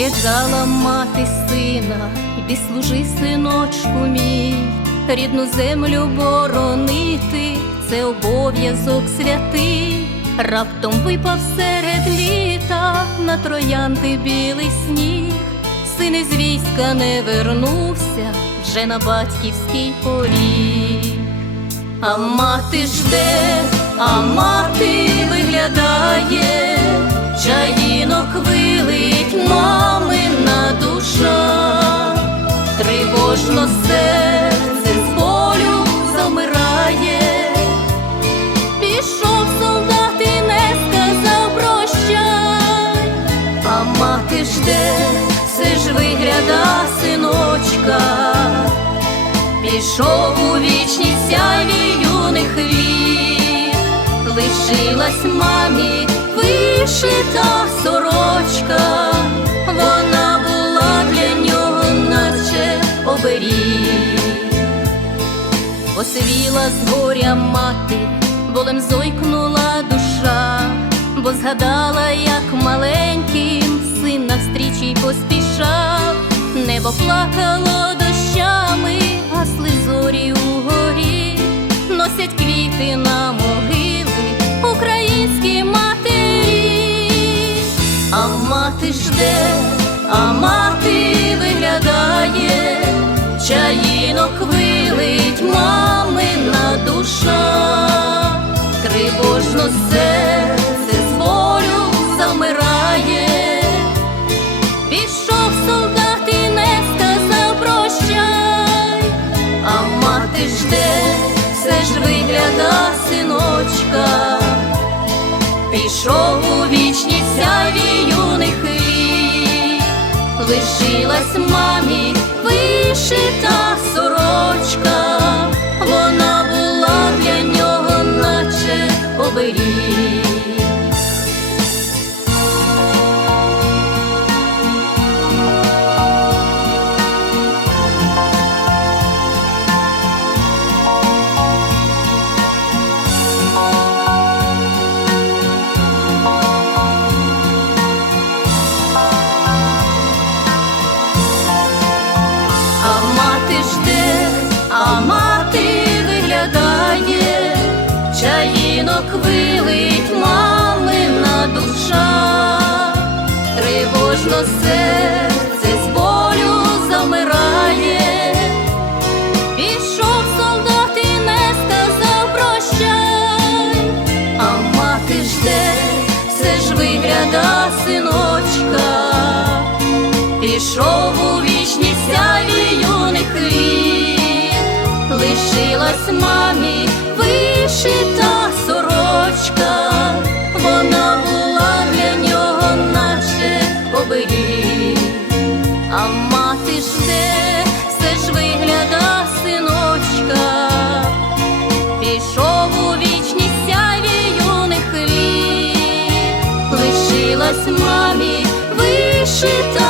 Ряджала мати сина, іди служи, синочку мій, рідну землю боронити, це обов'язок святий. Раптом випав серед літа на троянди білий сніг, син із війська не вернувся вже на батьківський поріг. А мати жде, а мати тривожно серце з болю замирає, пішов солдат і не сказав прощай, а мати жде, все ж вигляда синочка. Пішов у вічність сяйві юних вік, лишилась мамі вишита Освіла з горя мати, болем зойкнула душа, бо згадала, як маленьким син навстрічі поспішав, небо плакало дощами, гасли зорі угорі, носять квіти на могили українські матері, а мати жде, пішов солдат і не сказав прощай, а мати жде, все ж вигляда синочка, пішов у вічність сяйві юних вік, лишилась мамі вишита сорочка, вона була для нього, наче оберіг. Вигляда синочка. Пішов у вічність сяві юних літ, лишилась мамі лишилась мамі вишита